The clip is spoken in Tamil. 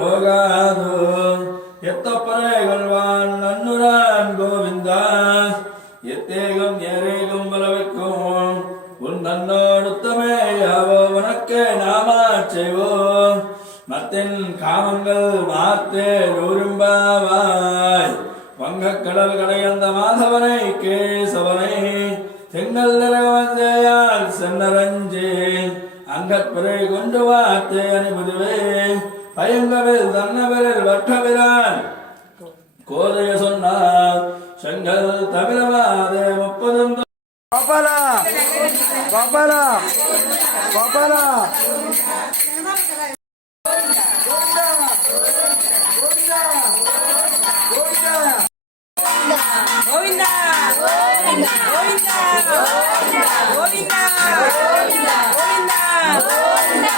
போகாதோ எத்தப்பறைகள்வான் நன்னுரான் கோவிந்தா எத்தேகம் ஏரேகம் பலவைக்கும் உன் தன்னோடுத்தமே யாவோ உனக்கே நாமா செய்வோம் மத்தின் காமங்கள் மாத்தே நூறும்பாவாய் வங்கக்கடல் கடையந்த மாதவனை கேசவனை செங்கல் நிறவந்தேயால் சென்னரஞ்சே அங்கற்பிறை கொண்டு வார்த்தை அணிபுதுவே பயங்கவில் தன்னவரில் வட்டவிரான் கோதைய சொன்னார் செங்கல் தமிழவாதே 30 கோபாலா கோபாலா கோபாலா கோவிந்தா கோவிந்தா கோவிந்தா గోవిందా